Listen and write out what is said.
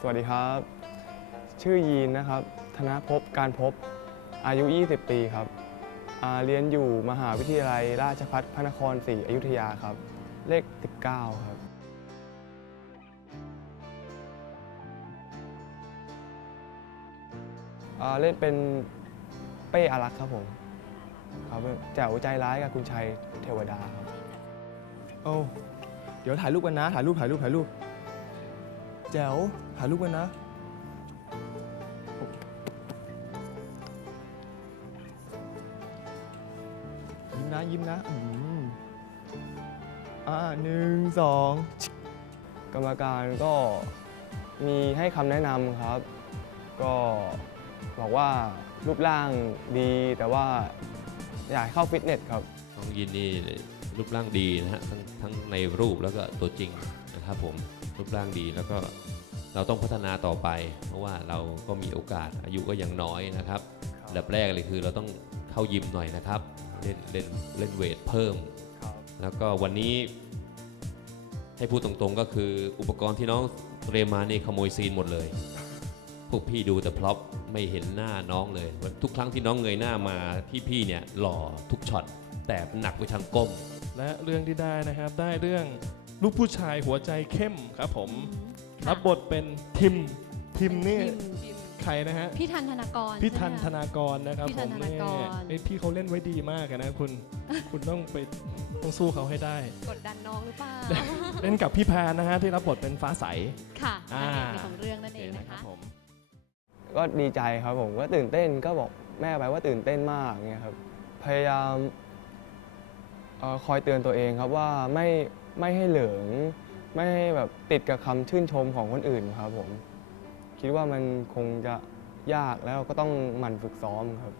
สวัสดีครับ ชื่อยีนนะครับ ธนภพการพบ อายุ 20 ปีครับ เรียนอยู่มหาวิทยาลัยราชภัฏพระนครศรีอยุธยาครับ เลข 19 ครับ เล่นเป็นเป้อารักษ์ครับผม ครับแจ๋วใจร้ายกับคุณชัยเทวดาครับ อ้เดี๋ยวถ่ายรูปกันนะ ถ่ายรูปถ่ายรูปถ่ายรูปแจ๋วถ่ายรูปกันนะ ยิ้มนะยิ้มนะอืมอ่าหนึ่งสองกรรมการก็มีให้คำแนะนำครับ ก็บอกว่ารูปร่างดีแต่ว่าอยากเข้าฟิตเนสครับ น้องยินนี่ รูปร่างดีนะฮะทั้งทั้งในรูปแล้วก็ตัวจริงนะครับผมรูปร่างดีแล้วก็เราต้องพัฒนาต่อไป เพราะว่าเราก็มีโอกาสอายุก็ยังน้อยนะครับอันดับแรกเลยคือเราต้องเข้ายิมหน่อยนะครับ เล่นเล่นเล่นเวทเพิ่มครับแล้วก็วันนี้ ให้พูดตรงๆก็คืออุปกรณ์ที่น้องเตรียมมานี่ขโมยซีนหมดเลย พวกพี่ดูแต่พล็อปไม่เห็นหน้าน้องเลย ทุกครั้งที่น้องเงยหน้ามาที่พี่เนี่ยหล่อทุกช็อต แต่หนักไปทางก้ม และเรื่องที่ได้นะครับได้เรื่องลูกผู้ชายหัวใจเข้มครับผมรับบทเป็นทิมทิมนี่พิมพ์ใครนะฮะ พี่ทันธนากรพี่ทันใช่ธไหมคะนากรนะครับพี่ผทันมธนากร เอ้ยพี่เขาเล่นไว้ดีมากอะนะคุณ คุณต้องไปต้องสู้เขาให้ได้ กดดันน้องหรือเปล่า เล่นกับพี่แพนนะฮะที่รับบทเป็นฟ้าใส ค่ะอ่า นางเอกของเรื่องนั่นเองนะคะผม ก็ดีใจครับผมก็ตื่นเต้นก็บอกแม่ไปว่าตื่นเต้นมากเงี้ยครับพยายามเอ่อ คอยเตือนตัวเองครับว่าไม่ไม่ให้เหลิง ไม่ให้แบบติดกับคำชื่นชมของคนอื่นครับผม คิดว่ามันคงจะยากแล้วก็ต้องหมั่นฝึกซ้อมครับ